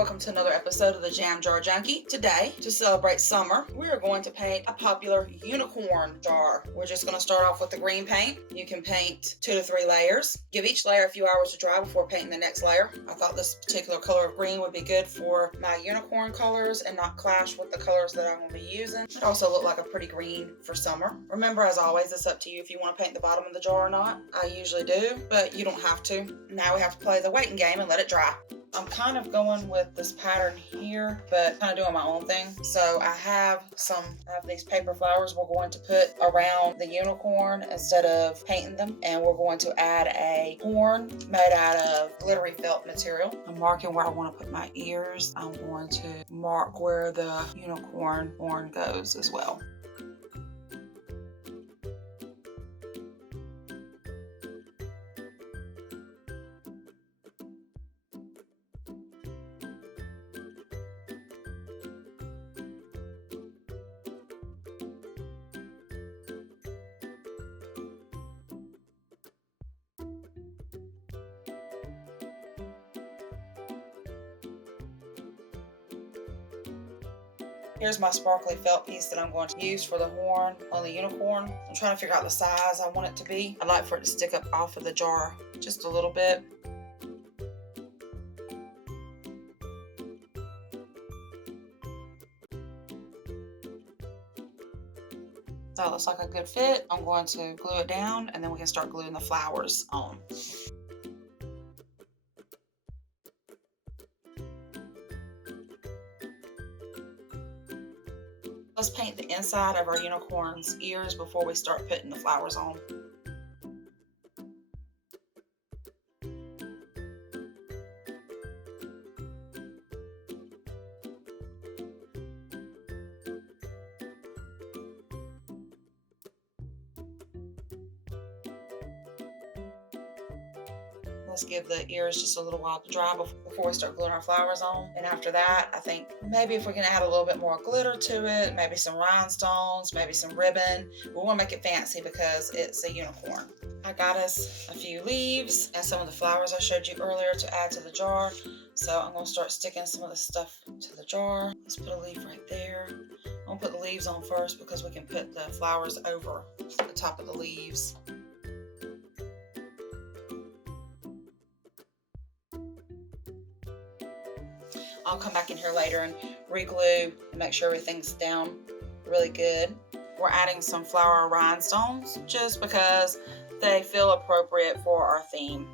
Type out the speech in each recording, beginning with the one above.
Welcome to another episode of the Jam Jar Junkie. Today, to celebrate summer, we are going to paint a popular unicorn jar. We're just going to start off with the green paint. You can paint 2 to 3 layers. Give each layer a few hours to dry before painting the next layer. I thought this particular color of green would be good for my unicorn colors and not clash with the colors that I'm going to be using. It also looked like a pretty green for summer. Remember, as always, it's up to you if you want to paint the bottom of the jar or not. I usually do, but you don't have to. Now we have to play the waiting game and let it dry. I'm kind of going with this pattern here, but kind of doing my own thing. So I have these paper flowers we're going to put around the unicorn instead of painting them. And we're going to add a horn made out of glittery felt material. I'm marking where I want to put my ears. I'm going to mark where the unicorn horn goes as well. Here's my sparkly felt piece that I'm going to use for the horn on the unicorn. I'm trying to figure out the size I want it to be. I'd like for it to stick up off of the jar just a little bit. So it looks like a good fit. I'm going to glue it down and then we can start gluing the flowers on. Let's paint the inside of our unicorn's ears before we start putting the flowers on. Let's give the ears just a little while to dry before we start gluing our flowers on. And after that, I think maybe if we can add a little bit more glitter to it, maybe some rhinestones, maybe some ribbon. We want to make it fancy because it's a unicorn. I got us a few leaves and some of the flowers I showed you earlier to add to the jar. So I'm going to start sticking some of the stuff to the jar. Let's put a leaf right there. I'm going to put the leaves on first because we can put the flowers over the top of the leaves. I'll come back in here later and re-glue and make sure everything's down really good. We're adding some flower rhinestones just because they feel appropriate for our theme.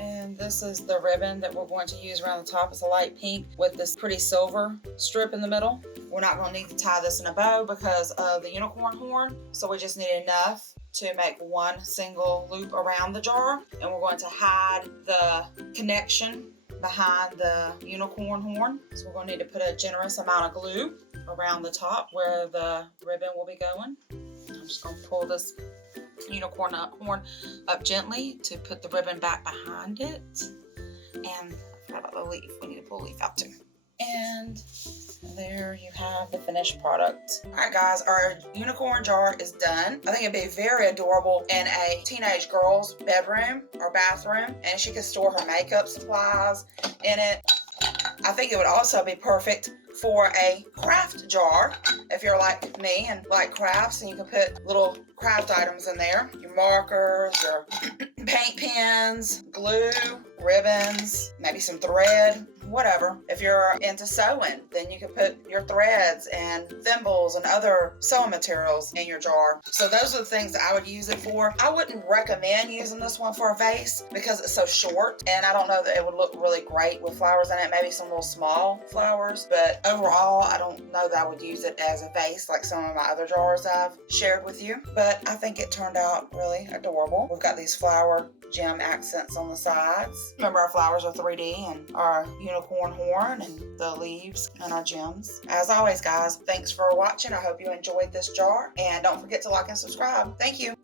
And this is the ribbon that we're going to use around the top. It's a light pink with this pretty silver strip in the middle. We're not going to need to tie this in a bow because of the unicorn horn. So we just need enough to make one single loop around the jar. And we're going to hide the connection behind the unicorn horn. So we're going to need to put a generous amount of glue around the top where the ribbon will be going. I'm just going to pull this unicorn horn up gently to put the ribbon back behind it. And I forgot about the leaf. We need to pull a leaf out too. And there you have the finished product. All right, guys, our unicorn jar is done. I think it'd be very adorable in a teenage girl's bedroom or bathroom, and she could store her makeup supplies in it. I think it would also be perfect for a craft jar if you're like me and like crafts, and you can put little craft items in there. Your markers, your paint pens, glue, ribbons, maybe some thread, whatever. If you're into sewing, then you can put your threads and thimbles and other sewing materials in your jar. So those are the things that I would use it for. I wouldn't recommend using this one for a vase because it's so short, and I don't know that it would look really great with flowers in it, maybe some little small flowers, but overall I don't know that I would use it as a vase like some of my other jars I've shared with you. But I think it turned out really adorable. We've got these flower gem accents on the sides. Remember, our flowers are 3D, and our unicorn horn and the leaves and our gems. As always, guys, thanks for watching. I hope you enjoyed this jar, and don't forget to like and subscribe. Thank you.